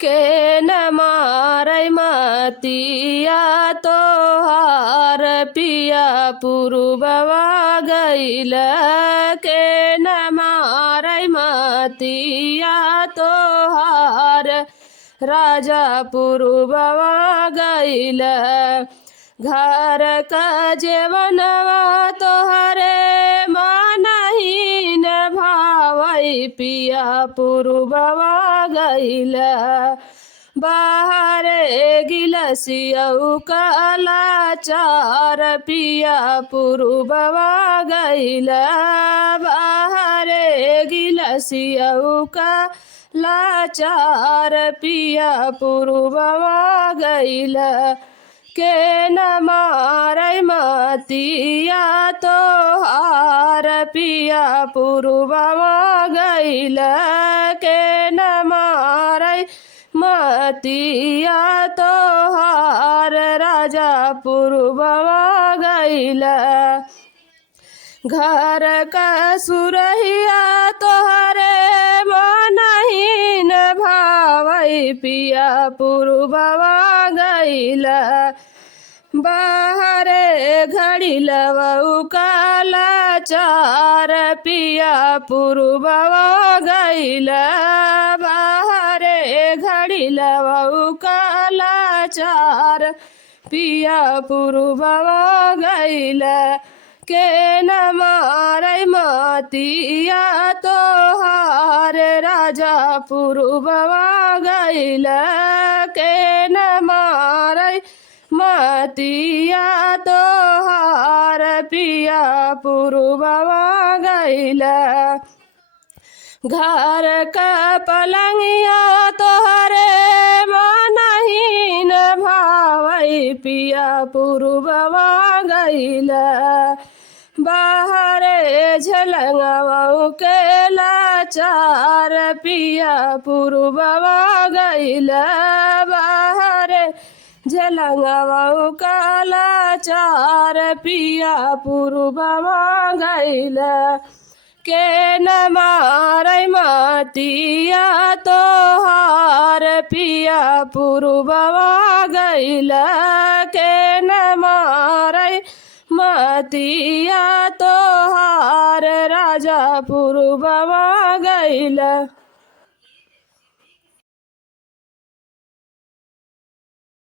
के न मारै मतिया तोहार पिया पुरुबवा गइल के न मारै मतिया तोहार राजा पुरुबवा गइल घर का जेवनवा तोहरे मनहीन भावै पिया पुरुबवा गइल बाहरे गिलसियौ कलाचार पिया पुरुबवा गइल बाहरे गिलसियौ कलाचार पिया पुरुबवा गइल के न मारै मतिया तोहार पिया पुरुबवा गइल के न मारै मतिया तोहार राजा पुरुबवा गइल घर का सुरहिया तोहरे मनहीन भावै पिया पुरुबवा गइल बाहरे घड़ी लवौ कलाचार पिया पुरुबवा गइल बाहरे घड़ी लवौ कलाचार पिया पुरुबवा गइल के न मारै मतिया तोहार राजा पुरुबवा गइल के न मारै मतिया तोहार पिया पुरुबवा गइल घर का पलंगिया तोहरे मनहीन भावै पिया पुरुबवा गइल बाहरे झलंगवौ के लाचार पिया पुरुबवा गइल बाहरे झलंगवौ कलाचार पिया पुरुबवा गइल के न मारै मतिया तोहार पिया पुरुबवा गइल के न मारै मतिया तोहार राजा पुरुबवा गइल।